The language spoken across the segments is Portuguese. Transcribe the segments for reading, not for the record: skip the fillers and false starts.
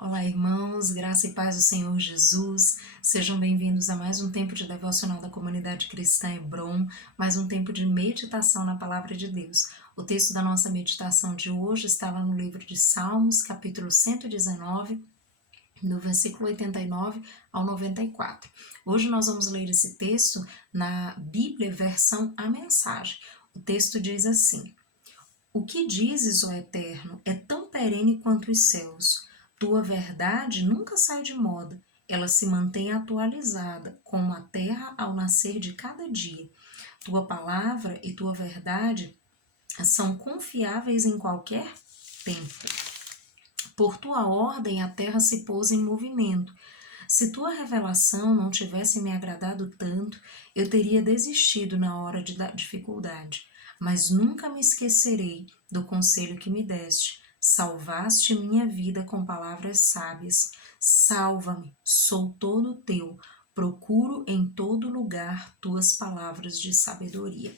Olá, irmãos, graça e paz do Senhor Jesus. Sejam bem-vindos a mais um tempo de devocional da comunidade cristã Hebron, mais um tempo de meditação na palavra de Deus. O texto da nossa meditação de hoje está lá no livro de Salmos, capítulo 119, no versículo 89 ao 94. Hoje nós vamos ler esse texto na Bíblia, versão A Mensagem. O texto diz assim: O que dizes, ó Eterno, é tão perene quanto os céus. Tua verdade nunca sai de moda, ela se mantém atualizada, como a terra ao nascer de cada dia. Tua palavra e tua verdade são confiáveis em qualquer tempo. Por tua ordem a terra se pôs em movimento. Se tua revelação não tivesse me agradado tanto, eu teria desistido na hora da dificuldade. Mas nunca me esquecerei do conselho que me deste. Salvaste minha vida com palavras sábias. Salva-me, sou todo teu. Procuro em todo lugar tuas palavras de sabedoria.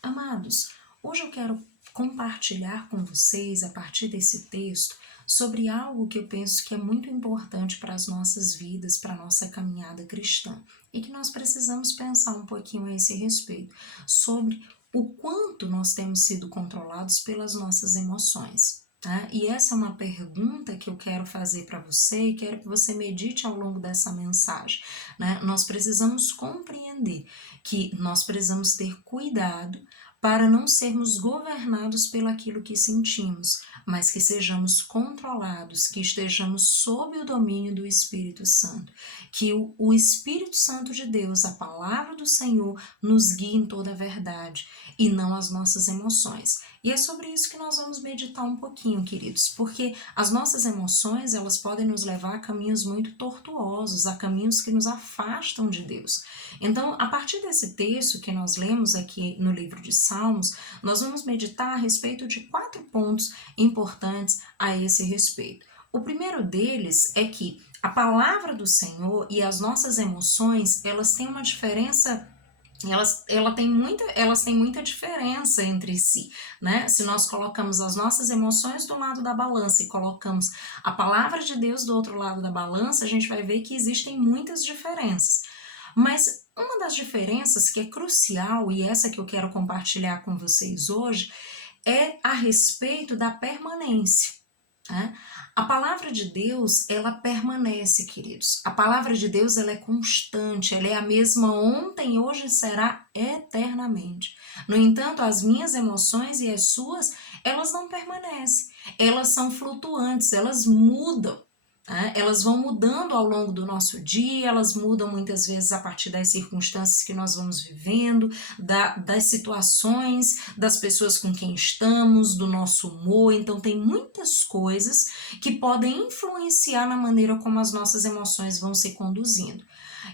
Amados, hoje eu quero compartilhar com vocês, a partir desse texto, sobre algo que eu penso que é muito importante para as nossas vidas, para a nossa caminhada cristã, e que nós precisamos pensar um pouquinho a esse respeito, sobre o quanto nós temos sido controlados pelas nossas emoções. Tá? E essa é uma pergunta que eu quero fazer para você e quero que você medite ao longo dessa mensagem. Né? Nós precisamos compreender que nós precisamos ter cuidado para não sermos governados pelo aquilo que sentimos, mas que sejamos controlados, que estejamos sob o domínio do Espírito Santo, que o Espírito Santo de Deus, a palavra do Senhor, nos guie em toda a verdade e não as nossas emoções. E é sobre isso que nós vamos meditar um pouquinho, queridos, porque as nossas emoções, elas podem nos levar a caminhos muito tortuosos, a caminhos que nos afastam de Deus. Então, a partir desse texto que nós lemos aqui no livro de Salmos, nós vamos meditar a respeito de 4 pontos importantes a esse respeito. O primeiro deles é que a palavra do Senhor e as nossas emoções, elas têm uma diferença, elas têm muita diferença entre si, né? Se nós colocamos as nossas emoções do lado da balança e colocamos a palavra de Deus do outro lado da balança, a gente vai ver que existem muitas diferenças. Mas uma das diferenças que é crucial, e essa que eu quero compartilhar com vocês hoje, é a respeito da permanência. Né? A palavra de Deus, ela permanece, queridos. A palavra de Deus, ela é constante, ela é a mesma ontem, hoje e será eternamente. No entanto, as minhas emoções e as suas, elas não permanecem. Elas são flutuantes, elas mudam. Né? Elas vão mudando ao longo do nosso dia, elas mudam muitas vezes a partir das circunstâncias que nós vamos vivendo, das situações, das pessoas com quem estamos, do nosso humor. Então, tem muitas coisas que podem influenciar na maneira como as nossas emoções vão se conduzindo.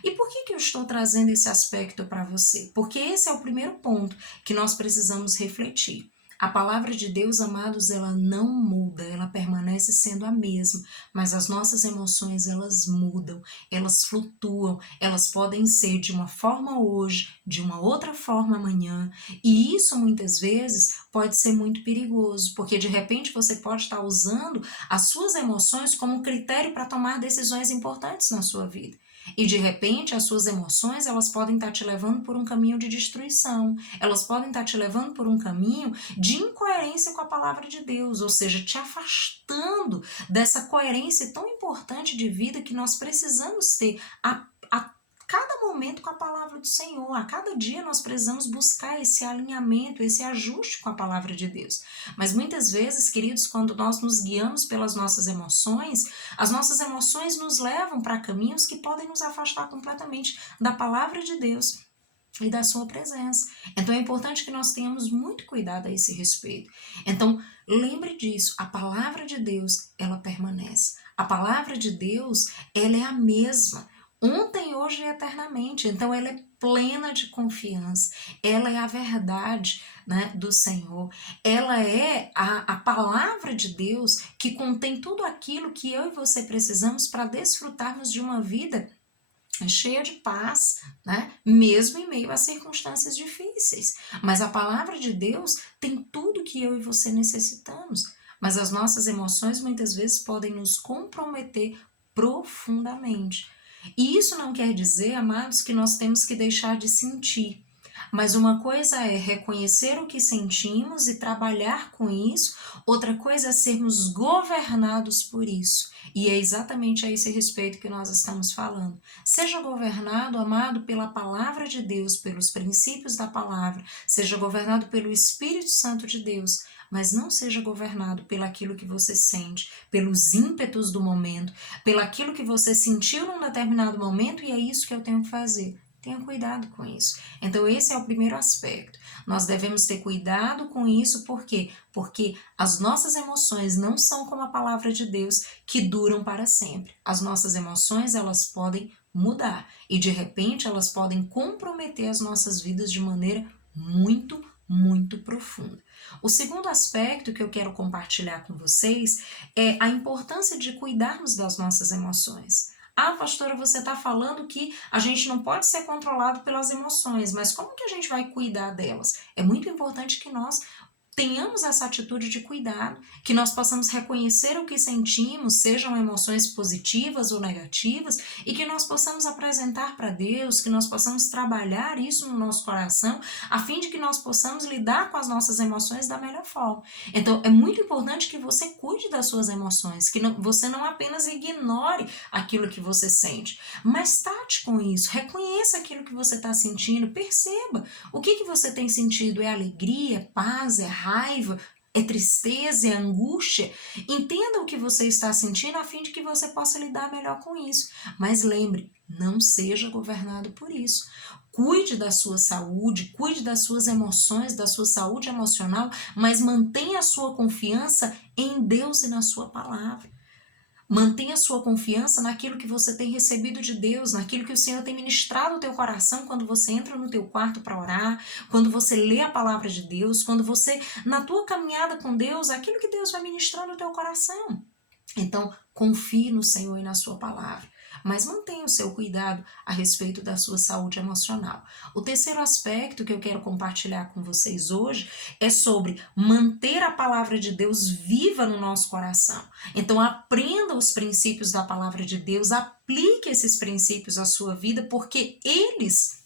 E por que eu estou trazendo esse aspecto para você? Porque esse é o primeiro ponto que nós precisamos refletir. A palavra de Deus, amados, ela não muda, ela permanece sendo a mesma, mas as nossas emoções, elas mudam, elas flutuam, elas podem ser de uma forma hoje, de uma outra forma amanhã, e isso muitas vezes pode ser muito perigoso, porque de repente você pode estar usando as suas emoções como critério para tomar decisões importantes na sua vida. E de repente as suas emoções, elas podem estar te levando por um caminho de destruição, elas podem estar te levando por um caminho de incoerência com a palavra de Deus, ou seja, te afastando dessa coerência tão importante de vida que nós precisamos ter a cada momento com a palavra do Senhor. A cada dia nós precisamos buscar esse alinhamento, esse ajuste com a palavra de Deus. Mas muitas vezes, queridos, quando nós nos guiamos pelas nossas emoções, as nossas emoções nos levam para caminhos que podem nos afastar completamente da palavra de Deus e da sua presença. Então é importante que nós tenhamos muito cuidado a esse respeito. Então, lembre disso, a palavra de Deus, ela permanece. A palavra de Deus, ela é a mesma. Ontem, hoje e eternamente. Então, ela é plena de confiança. Ela é a verdade, né, do Senhor. Ela é a palavra de Deus que contém tudo aquilo que eu e você precisamos para desfrutarmos de uma vida cheia de paz, né? Mesmo em meio a circunstâncias difíceis. Mas a palavra de Deus tem tudo que eu e você necessitamos. mas as nossas emoções muitas vezes podem nos comprometer profundamente. E isso não quer dizer, amados, que nós temos que deixar de sentir. Mas uma coisa é reconhecer o que sentimos e trabalhar com isso, outra coisa é sermos governados por isso. E é exatamente a esse respeito que nós estamos falando. Seja governado, amado, pela palavra de Deus, pelos princípios da palavra, seja governado pelo Espírito Santo de Deus, mas não seja governado pelaquilo que você sente, pelos ímpetos do momento, pelaquilo que você sentiu num determinado momento e é isso que eu tenho que fazer. Tenha cuidado com isso. Então, esse é o primeiro aspecto. Nós devemos ter cuidado com isso, por quê? Porque as nossas emoções não são como a palavra de Deus, que duram para sempre. As nossas emoções, elas podem mudar e, de repente, elas podem comprometer as nossas vidas de maneira muito profunda. O segundo aspecto que eu quero compartilhar com vocês é a importância de cuidarmos das nossas emoções. Ah, pastora, você está falando que a gente não pode ser controlado pelas emoções, mas como que a gente vai cuidar delas? É muito importante que nós tenhamos essa atitude de cuidado, que nós possamos reconhecer o que sentimos, sejam emoções positivas ou negativas, e que nós possamos apresentar para Deus, que nós possamos trabalhar isso no nosso coração, a fim de que nós possamos lidar com as nossas emoções da melhor forma. Então, é muito importante que você cuide das suas emoções, que você não apenas ignore aquilo que você sente, mas trate com isso, reconheça aquilo que você está sentindo, perceba o que você tem sentido, é alegria, é paz, é raiva, é tristeza, é angústia. Entenda o que você está sentindo a fim de que você possa lidar melhor com isso. Mas lembre, não seja governado por isso. Cuide da sua saúde, cuide das suas emoções, da sua saúde emocional, mas mantenha a sua confiança em Deus e na sua palavra. Mantenha sua confiança naquilo que você tem recebido de Deus, naquilo que o Senhor tem ministrado no teu coração quando você entra no teu quarto para orar, quando você lê a palavra de Deus, quando você, na tua caminhada com Deus, aquilo que Deus vai ministrar no teu coração. Então, confie no Senhor e na sua palavra, mas mantenha o seu cuidado a respeito da sua saúde emocional. O terceiro aspecto que eu quero compartilhar com vocês hoje é sobre manter a palavra de Deus viva no nosso coração. Então, aprenda os princípios da palavra de Deus, aplique esses princípios à sua vida, porque eles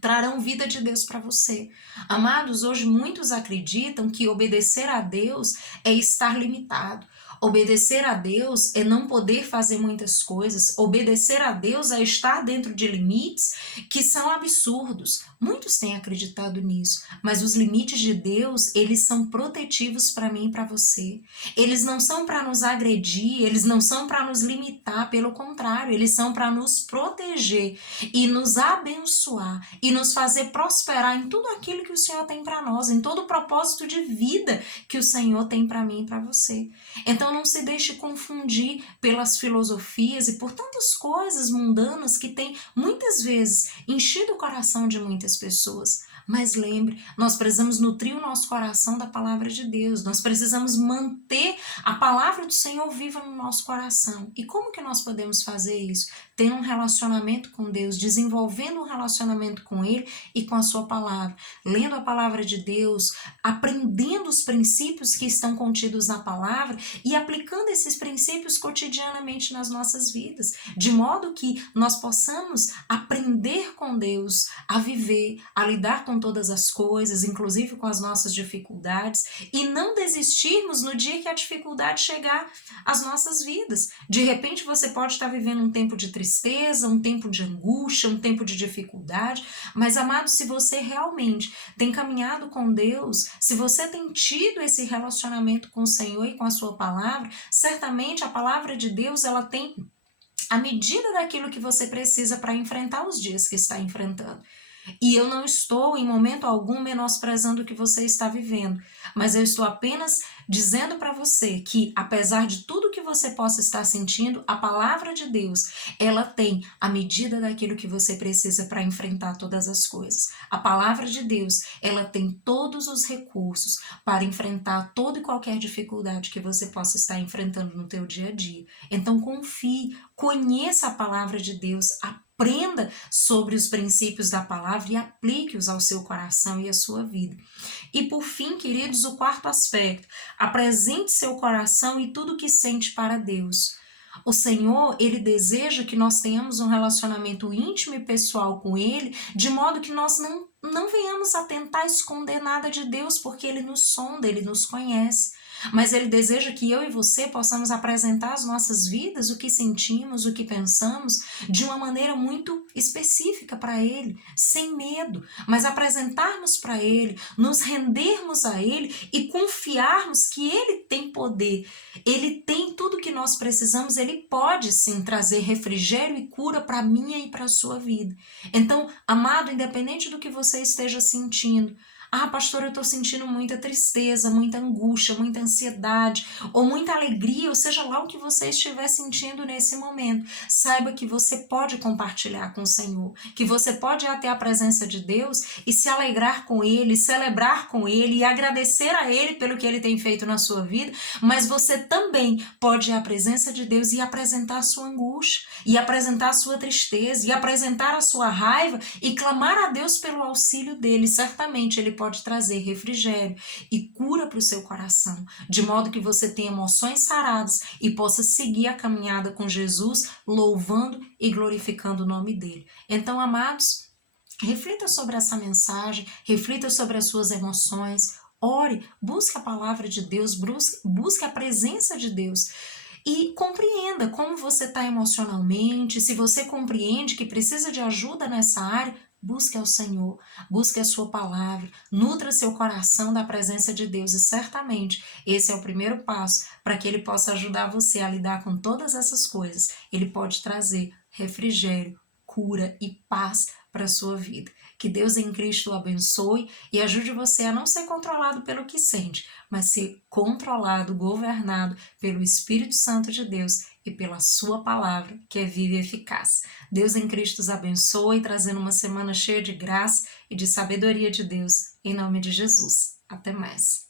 trarão vida de Deus para você. Amados, hoje muitos acreditam que obedecer a Deus é estar limitado. Obedecer a Deus é não poder fazer muitas coisas. Obedecer a Deus é estar dentro de limites que são absurdos. Muitos têm acreditado nisso, mas os limites de Deus, eles são protetivos para mim e para você. Eles não são para nos agredir, eles não são para nos limitar, pelo contrário, eles são para nos proteger e nos abençoar e nos fazer prosperar em tudo aquilo que o Senhor tem para nós, em todo o propósito de vida que o Senhor tem para mim e para você. Então não se deixe confundir pelas filosofias e por tantas coisas mundanas que têm muitas vezes enchido o coração de muitas pessoas. Mas lembre, nós precisamos nutrir o nosso coração da palavra de Deus. Nós precisamos manter a palavra do Senhor viva no nosso coração. E como que nós podemos fazer isso? Tendo um relacionamento com Deus, desenvolvendo um relacionamento com Ele e com a sua palavra. Lendo a palavra de Deus, aprendendo os princípios que estão contidos na palavra e aplicando esses princípios cotidianamente nas nossas vidas. De modo que nós possamos aprender com Deus a viver, a lidar com todas as coisas, inclusive com as nossas dificuldades, e não desistirmos no dia que a dificuldade chegar às nossas vidas. De repente você pode estar vivendo um tempo de tristeza, um tempo de angústia, um tempo de dificuldade, mas amado, se você realmente tem caminhado com Deus, se você tem tido esse relacionamento com o Senhor e com a sua palavra, certamente a palavra de Deus, ela tem a medida daquilo que você precisa para enfrentar os dias que está enfrentando. E eu não estou em momento algum menosprezando o que você está vivendo, mas eu estou apenas dizendo para você que, apesar de tudo que você possa estar sentindo, a palavra de Deus, ela tem a medida daquilo que você precisa para enfrentar todas as coisas. A palavra de Deus, ela tem todos os recursos para enfrentar toda e qualquer dificuldade que você possa estar enfrentando no teu dia a dia. Então confie, conheça a palavra de Deus, aprenda sobre os princípios da palavra e aplique-os ao seu coração e à sua vida. E por fim, queridos, o quarto aspecto, Apresente seu coração e tudo que sente para Deus. O Senhor, Ele deseja que nós tenhamos um relacionamento íntimo e pessoal com Ele, de modo que nós não venhamos a tentar esconder nada de Deus, porque Ele nos sonda, Ele nos conhece. Mas Ele deseja que eu e você possamos apresentar as nossas vidas, o que sentimos, o que pensamos, de uma maneira muito específica para Ele, sem medo, mas apresentarmos para Ele, nos rendermos a Ele e confiarmos que Ele tem poder, Ele tem tudo que nós precisamos, Ele pode sim trazer refrigério e cura para a minha e para a sua vida. Então, amado, independente do que você esteja sentindo, pastor, eu estou sentindo muita tristeza, muita angústia, muita ansiedade, ou muita alegria, ou seja lá o que você estiver sentindo nesse momento. Saiba que você pode compartilhar com o Senhor, que você pode ir até a presença de Deus e se alegrar com Ele, celebrar com Ele e agradecer a Ele pelo que Ele tem feito na sua vida, mas você também pode ir à presença de Deus e apresentar a sua angústia, e apresentar a sua tristeza, e apresentar a sua raiva, e clamar a Deus pelo auxílio dEle. Certamente Ele pode trazer refrigério e cura para o seu coração, de modo que você tenha emoções saradas e possa seguir a caminhada com Jesus, louvando e glorificando o nome dele. Então, amados, reflita sobre essa mensagem, reflita sobre as suas emoções, ore, busque a palavra de Deus, busque a presença de Deus. E compreenda como você está emocionalmente. Se você compreende que precisa de ajuda nessa área, busque ao Senhor, busque a sua palavra, nutra seu coração da presença de Deus e certamente esse é o primeiro passo para que Ele possa ajudar você a lidar com todas essas coisas. Ele pode trazer refrigério, cura e paz para a sua vida. Que Deus em Cristo o abençoe e ajude você a não ser controlado pelo que sente, mas ser controlado, governado pelo Espírito Santo de Deus e pela sua palavra, que é viva e eficaz. Deus em Cristo os abençoe, trazendo uma semana cheia de graça e de sabedoria de Deus, em nome de Jesus. Até mais.